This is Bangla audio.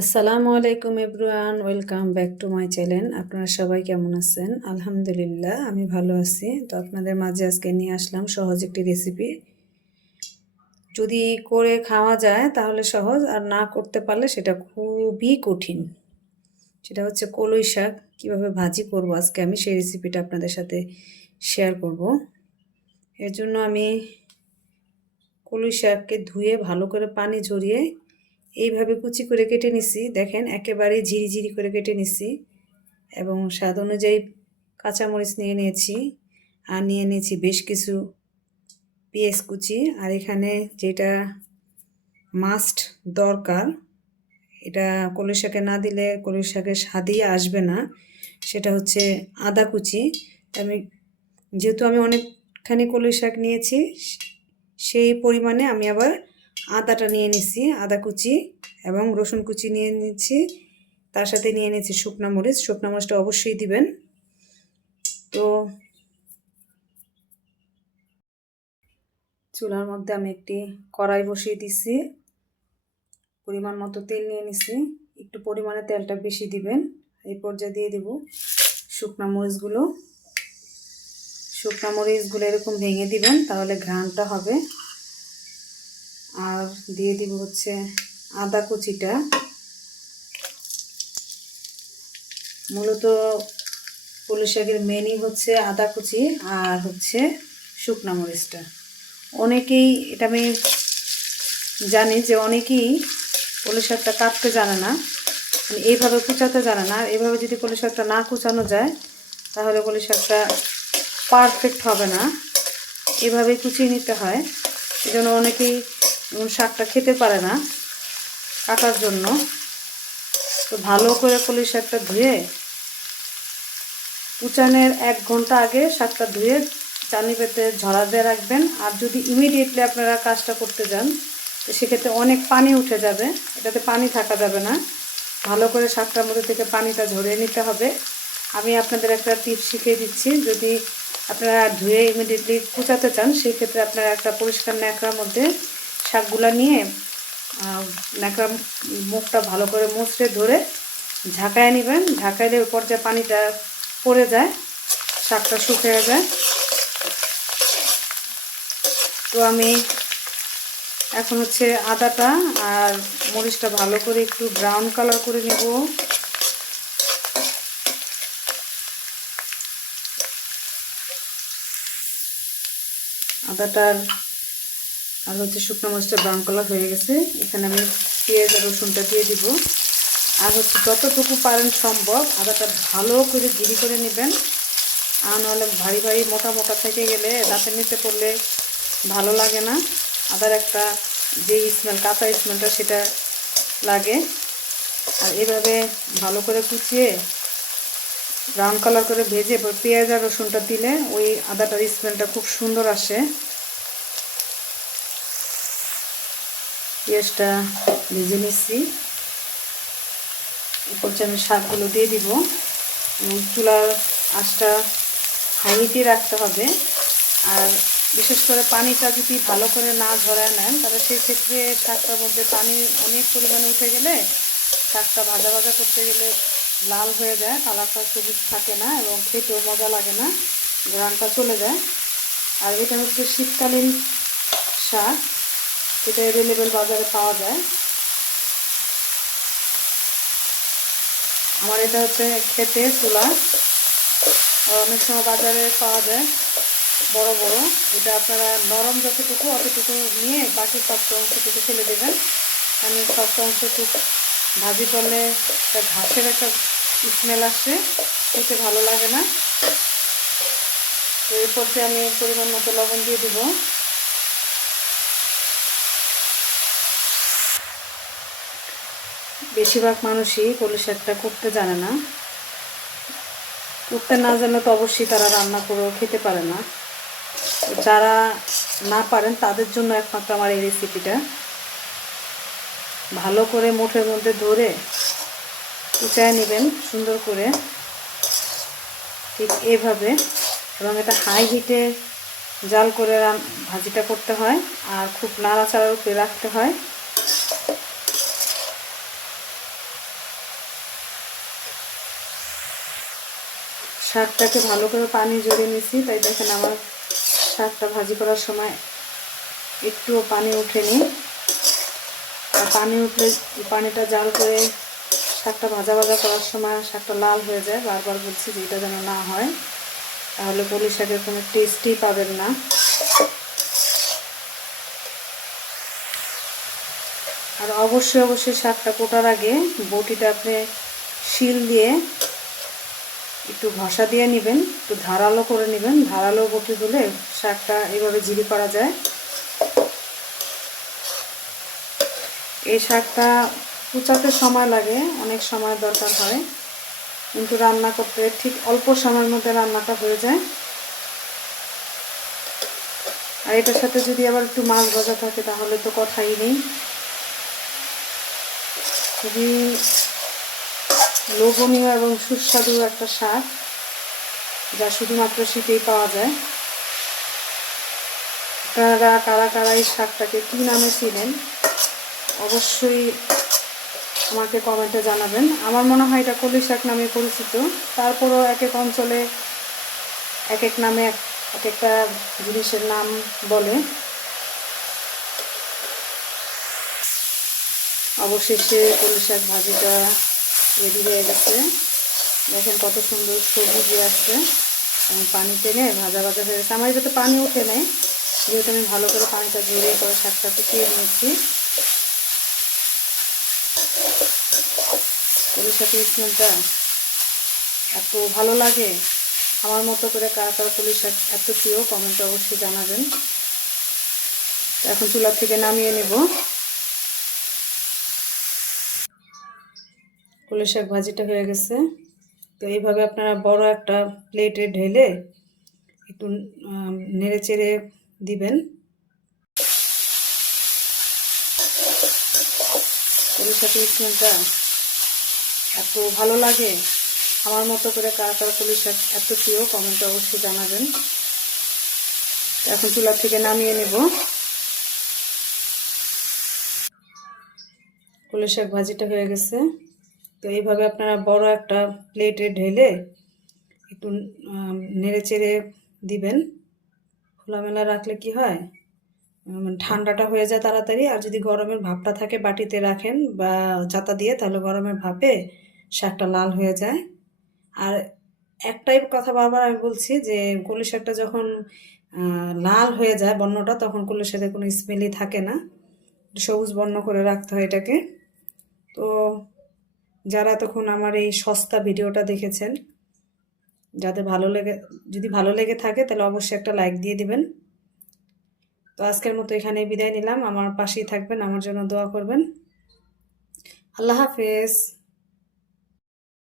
আসসালামু আলাইকুম everyone, welcome back to my channel. আপনারা সবাই কেমন আছেন? আলহামদুলিল্লাহ আমি ভালো আছি। তো আপনাদের মাঝে আজকে নিয়ে আসলাম সহজ একটি রেসিপি। যদি করে খাওয়া যায় তাহলে সহজ, আর না করতে পারলে সেটা খুবই কঠিন। সেটা হচ্ছে কলই শাক কীভাবে ভাজি করব আজকে আমি সেই রেসিপিটা আপনাদের সাথে শেয়ার করব। এর জন্য আমি কলই শাককে ধুয়ে ভালো করে পানি ঝরিয়ে এইভাবে কুচি করে কেটে নিছি। দেখেন একেবারে ঝিরিঝিরি করে কেটে নিছি এবং স্বাদ অনুযায়ী কাঁচামরিচ নিয়ে নিয়েছি, আর নিয়ে নিয়েছি বেশ কিছু পেঁয়াজ কুচি। আর এখানে যেটা মাস্ট দরকার, এটা কলই শাকে না দিলে কলই শাকের স্বাদই আসবে না, সেটা হচ্ছে আদা কুচি। যেহেতু আমি অনেকখানি কলই শাক নিয়েছি, সেই পরিমাণে আমি আবার আদাটা নিয়ে নিছি, আদা কুচি এবং রসুন কুচি নিয়ে নিচ্ছি। তার সাথে নিয়ে নিয়েছি শুকনো মরিচ। শুকনো মরিচটা অবশ্যই দিবেন। তো চুলার মধ্যে আমি একটি কড়াই বসিয়ে দিছি, পরিমাণ মতো তেল নিয়ে নিছি। একটু পরিমাণে তেলটা বেশি দিবেন। এই পর্যায়ে দিয়ে দেব শুকনো মরিচগুলো। শুকনো মরিচগুলো এরকম ভেঙে দিবেন, তাহলে ঘ্রাণটা হবে। আর দিয়ে দিব হচ্ছে আদা কুচিটা। মূলত কলই শাকের মেনই হচ্ছে আদা কুচি আর হচ্ছে শুকনো মরিচটা। অনেকেই, এটা আমি জানি যে অনেকেই কলই শাকটা কাটতে জানে না, মানে এইভাবে কুচাতে জানে না। এইভাবে যদি কলই শাকটা না কুচানো যায় তাহলে কলই শাকটা পারফেক্ট হবে না। এভাবেই কুচিয়ে নিতে হয়। এই জন্য অনেকেই শাকটা খেতে পারে না কাটার জন্য। তো ভালো করে কলই শাকটা ধুয়ে কুচানোর 1 ঘন্টা আগে শাকটা ধুয়ে চালনি পেতে ঝরা দিয়ে রাখবেন। আর যদি ইমিডিয়েটলি আপনারা কাজটা করতে যান তো সেক্ষেত্রে অনেক পানি উঠে যাবে, এটাতে পানি থাকা যাবে না। ভালো করে শাকটার মধ্যে থেকে পানিটা ঝরিয়ে নিতে হবে। আমি আপনাদের একটা টিপস শিখিয়ে দিচ্ছি। যদি আপনারা ধুয়ে ইমিডিয়েটলি কুচাতে চান সেক্ষেত্রে আপনারা একটা পরিষ্কার ন্যাকড়ার মধ্যে শাকগুলো নিয়ে ন্যাকড়ার মুখটা ভালো করে মুছড়ে ধরে ঝাঁকায় নেবেন। ঝাঁকাইলে উপর যে পানিটা পড়ে যায়, শাকটা শুকিয়ে যায়। তো আমি এখন হচ্ছে আদাটা আর মরিচটা ভালো করে একটু ব্রাউন কালার করে নেব। আদাটার আর হচ্ছে শুকনো মরিচটা ব্রাউন কালার হয়ে গেছে। এখানে আমি পেঁয়াজ আর রসুনটা দিয়ে দিব। আর হচ্ছে যতটুকু পারেন সম্ভব আদাটা ভালো করে জিরি করে নেবেন। আর নাহলে ভারী ভারী মোটা মোটা থেকে গেলে দাঁতের নিচে পড়লে ভালো লাগে না। আদার একটা যে স্মেল, কাঁচা স্মেলটা, সেটা লাগে। আর এভাবে ভালো করে কুচিয়ে ব্রাউন কালার করে ভেজে পেঁয়াজ আর রসুনটা দিলে ওই আদাটার স্মেলটা খুব সুন্দর আসে। পেঁয়াজটা ভেজে নিচ্ছি। এরপর আমি শাকগুলো দিয়ে দিব এবং চুলার আঁচটা হাইতে রাখতে হবে। আর বিশেষ করে পানিটা যদি ভালো করে না ঝরায় নেন তাহলে সেক্ষেত্রে শাকটার মধ্যে পানি অনেক পরিমাণে উঠে গেলে শাকটা ভাজা ভাজা করতে গেলে লাল হয়ে যায়, কালারটা সবুজ থাকে না এবং খেতেও মজা লাগে না, ঘ্রাণটা চলে যায়। আর এটা হচ্ছে শীতকালীন শাক, এটা অ্যাভেলেবেল বাজারে পাওয়া যায়। আমার এটা হচ্ছে খেতে তোলা, অনেক সময় বাজারে পাওয়া যায় বড় বড়। এটা আপনারা নরম যতটুকু অতটুকু নিয়ে বাকি শক্ত অংশটুকু ফেলে দেবেন। আমি শক্ত অংশ খুব ভাজি করলে একটা ঘাসের একটা স্মেল আসে, খেতে ভালো লাগে না। তো এরপর যে আমি পরিমাণ মতো লবণ দিয়ে দেব। বেশিরভাগ মানুষই কলই শাকটা করতে জানে না। করতে না জানলে তো অবশ্যই তারা রান্না করেও খেতে পারে না। যারা না পারেন তাদের জন্য একমাত্র আমার এই রেসিপিটা। ভালো করে মুঠের মধ্যে ধরে কুচায় নেবেন সুন্দর করে, ঠিক এইভাবে। এবং এটা হাই হিটে জাল করে ভাজিটা করতে হয় আর খুব নাড়াচাড়ার উপরে রাখতে হয়। শাকটাকে ভালো করে পানি জড়িয়ে নিছি, তাই দেখেন আমার শাকটা ভাজি করার সময় একটুও পানি ওঠেনি। আর পানি উঠলে পানিটা জাল করে শাকটা ভাজা ভাজা করার সময় শাকটা লাল হয়ে যায়। বারবার বলছি যে এটা যেন না হয়, তাহলে কলি শাকের কোনো টেস্টই পাবেন না। আর অবশ্যই শাকটা কোটার আগে বটিটা আপনি শিল দিয়ে একটু ঘষা দিয়ে নেবেন, একটু ধারালো করে নেবেন। ধারালো বটি হলে শাকটা এইভাবে জিরি করা যায়। এই শাকটা কুচাতে সময় লাগে, অনেক সময় দরকার হয়, কিন্তু রান্না করতে ঠিক অল্প সময়ের মধ্যে রান্নাটা হয়ে যায়। আর এটার সাথে যদি আবার একটু মাছ ভাজা থাকে তাহলে তো কথাই নেই। খুবই লোভনীয় এবং সুস্বাদু একটা শাক, যা শুধুমাত্র শীতেই পাওয়া যায়। আপনারা কারা কারা এই শাকটাকে কী নামে চিনেন অবশ্যই আমাকে কমেন্টে জানাবেন। আমার মনে হয় এটা কলি শাক নামে পরিচিত, তারপরও এক এক অঞ্চলে এক এক নামে এক একটা জিনিসের নাম বলে। অবশেষে কলি শাক ভাজিটা রেডি হয়ে গেছে। দেখেন কত সুন্দর সবুজ আসছে এবং পানি টেনে ভাজা ভাজা হয়ে গেছে। আমার এটাতে পানি উঠে নেয়, যেহেতু আমি ভালো করে পানিটা জড়িয়ে করে শাকটা ফুটিয়ে নিয়েছি। কলি শাকের স্মেলটা এত ভালো লাগে। আমার মতো করে কার কার কলি শাক এত প্রিয় কমেন্টে অবশ্যই জানাবেন। এখন চুলা থেকে নামিয়ে নেব। কলি শাক ভাজিটা হয়ে গেছে। তো এইভাবে আপনারা বড় একটা প্লেটে ঢেলে একটু নেড়ে চেড়ে দিবেন। কলি শাকের স্মেলটা এত ভালো লাগে। আমার মতো করে কার কার কলি শাক এত প্রিয় কমেন্টে অবশ্যই জানাবেন। এখন চুলা থেকে নামিয়ে নেব। কলি শাক ভাজিটা হয়ে গেছে। তো এইভাবে আপনারা বড় একটা প্লেটে ঢেলে একটু নেড়ে চেড়ে দিবেন। খোলামেলা রাখলে কি হয়, ঠান্ডাটা হয়ে যায় তাড়াতাড়ি। আর যদি গরমের ভাপটা থাকে বাটিতে রাখেন বা জাতা দিয়ে, তাহলে গরমের ভাপে শাকটা লাল হয়ে যায়। আর একটাই কথা বারবার আমি বলছি যে কলি শাকটা যখন লাল হয়ে যায় বর্ণটা, তখন কলি শাকের কোনো স্মেলই থাকে না। সবুজ বর্ণ করে রাখতে হয় এটাকে। তো যারা তখন আমার এই সস্তা ভিডিওটা দেখেছেন, যাদের যদি ভালো লেগে থাকে তাহলে অবশ্যই একটা লাইক দিয়ে দিবেন। তো আজকের মতো এখানে বিদায় নিলাম। আমার পাশেই থাকবেন, আমার জন্য দোয়া করবেন। আল্লাহ হাফেজ।